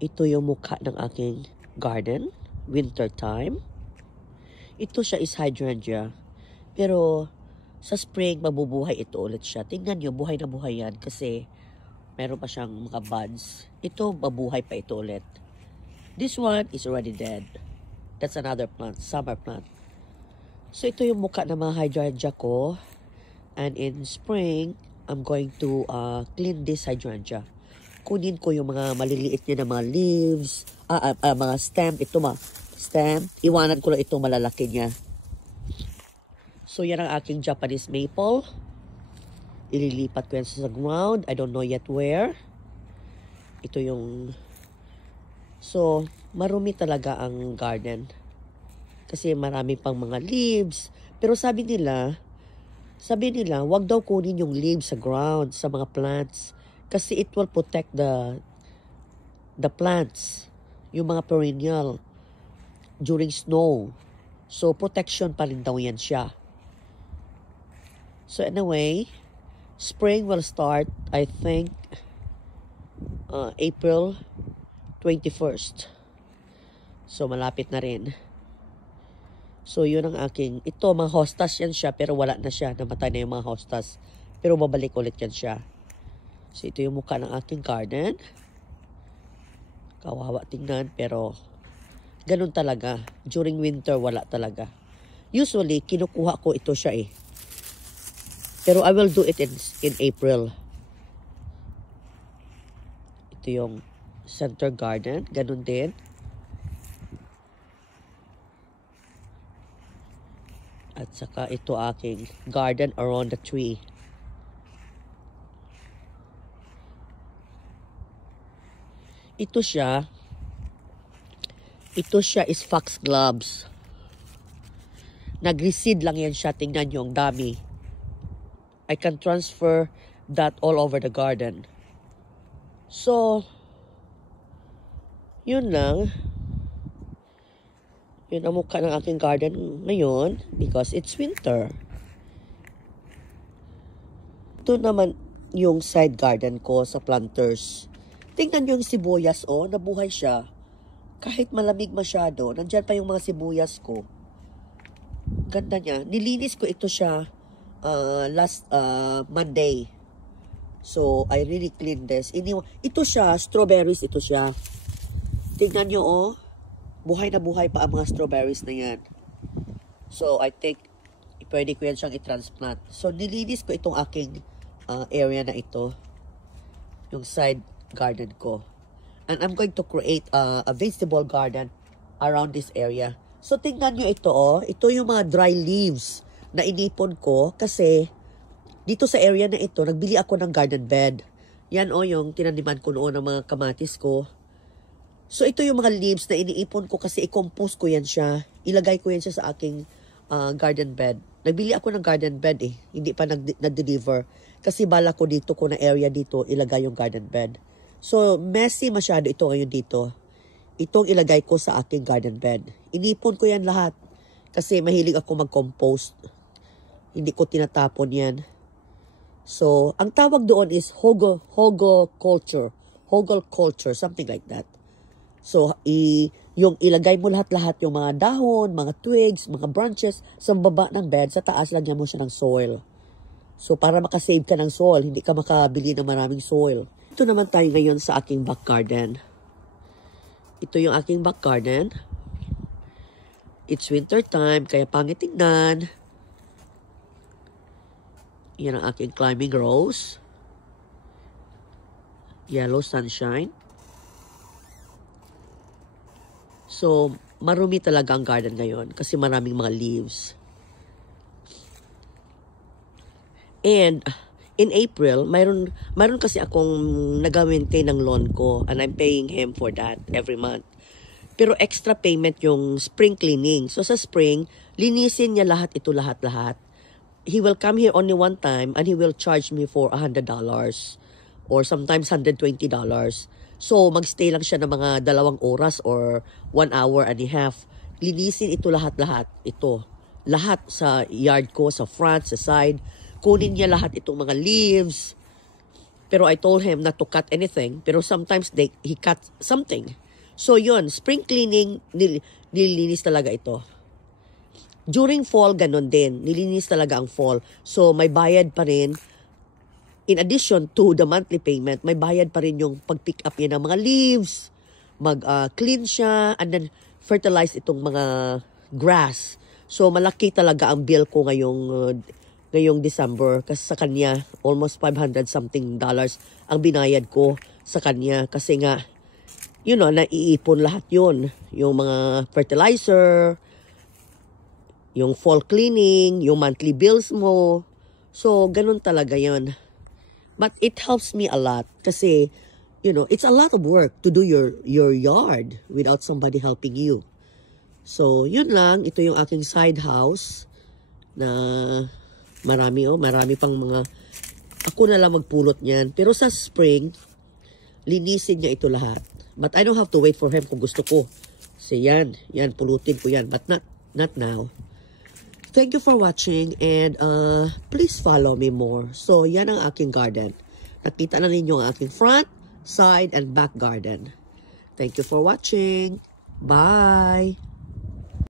Ito yung mukha ng aking garden, winter time. Ito siya is hydrangea. Pero sa spring, mabubuhay ito ulit siya. Tingnan nyo, buhay na buhay yan kasi meron pa siyang mga buds. Ito, mabuhay pa ito ulit. This one is already dead. That's another plant, summer plant. So ito yung mukha ng mga hydrangea ko. And in spring, I'm going to clean this hydrangea. Kunin ko yung mga maliliit niya na mga leaves, mga stem. Ito stem. Iwanan ko lang itong malalaki niya. So yan ang aking Japanese maple. Ililipat ko yan sa ground. I don't know yet where. Ito yung... So, marumi talaga ang garden. Kasi marami pang mga leaves. Pero sabi nila, wag daw kunin yung leaves sa ground, sa mga plants. Kasi it will protect the plants, yung mga perennial, during snow. So, protection pa rin daw yan siya. So, anyway, spring will start, I think, April 21st. So, malapit na rin. So, yun ang aking, ito, mga hostas yan siya, pero wala na siya. Namatay na yung mga hostas. Pero babalik ulit yan siya. So, ito yung mukha ng aking garden. Kawawa tingnan, pero ganun talaga. During winter, wala talaga. Usually, kinukuha ko ito siya eh. Pero I will do it in April. Ito yung center garden. Ganun din. At saka ito aking garden around the tree. Ito siya is foxgloves. Nag-reseed lang yan siya. Tingnan nyo, ang dami. I can transfer that all over the garden. So, yun lang. Yun ang mukha ng aking garden ngayon because it's winter. Ito naman yung side garden ko sa planters. Tingnan yung sibuyas, nabuhay siya. Kahit malamig masyado, nandyan pa yung mga sibuyas ko. Ganda niya. Nilinis ko ito siya last Monday. So, I really cleaned this. Ito siya, strawberries ito siya. Tingnan nyo, buhay na buhay pa ang mga strawberries na yan. So, I think, pwede ko yan siyang i-transplant. So, nilinis ko itong aking area na ito. Yung side garden ko. And I'm going to create a vegetable garden around this area. So, tingnan nyo ito, Ito yung mga dry leaves na inipon ko kasi dito sa area na ito, nagbili ako ng garden bed. Yan, yung tinaniman ko noon ng mga kamatis ko. So, ito yung mga leaves na iniipon ko kasi i-compose ko yan siya. Ilagay ko yan siya sa aking garden bed. Nagbili ako ng garden bed Hindi pa nag-deliver. Kasi bala ko dito ko na area dito, ilagay yung garden bed. So, messy masyado ito ngayon dito. Itong ilagay ko sa aking garden bed. Inipon ko yan lahat. Kasi mahilig ako mag-compost. Hindi ko tinatapon yan. So, ang tawag doon is culture. Hogel culture, something like that. So, yung ilagay mo lahat-lahat, yung mga dahon, mga twigs, mga branches, sa baba ng bed, sa taas lagyan mo siya ng soil. So, para makasave ka ng soil, hindi ka makabili ng maraming soil. Ito naman tayo ngayon sa aking back garden. Ito yung aking back garden. It's winter time, kaya pangit tingnan. Yan ang aking climbing rose. Yellow sunshine. So, marumi talaga ang garden ngayon kasi maraming mga leaves. And in April, mayroon kasi akong nag-maintain ng lawn ko and I'm paying him for that every month. Pero extra payment yung spring cleaning. So sa spring, linisin niya lahat ito, lahat. He will come here only one time and he will charge me for $100 or sometimes $120. So magstay lang siya ng mga 2 oras or 1 hour and a half. Linisin ito lahat. Ito. Lahat sa yard ko, sa front, sa side. Kunin niya lahat itong mga leaves. Pero I told him not to cut anything. Pero sometimes he cut something. So yun, spring cleaning, nililinis talaga ito. During fall, ganun din. Nilinis talaga ang fall. So may bayad pa rin. In addition to the monthly payment, may bayad pa rin yung pag-pick up niya ng mga leaves, mag-clean siya, and then fertilize itong mga grass. So malaki talaga ang bill ko ngayong December kasi sa kanya almost $500 something ang binayad ko sa kanya kasi nga naiipon lahat yun, yung mga fertilizer, yung fall cleaning, yung monthly bills mo. So ganun talaga yun. But it helps me a lot kasi it's a lot of work to do your yard without somebody helping you. So yun lang, ito yung aking side house na marami pang mga, ako na lang magpulot niyan. Pero sa spring, linisin niya ito lahat. But I don't have to wait for him kung gusto ko. Kasi yan, pulutin ko yan. But not now. Thank you for watching and please follow me more. So yan ang aking garden. Nakita na ninyo ang aking front, side, and back garden. Thank you for watching. Bye!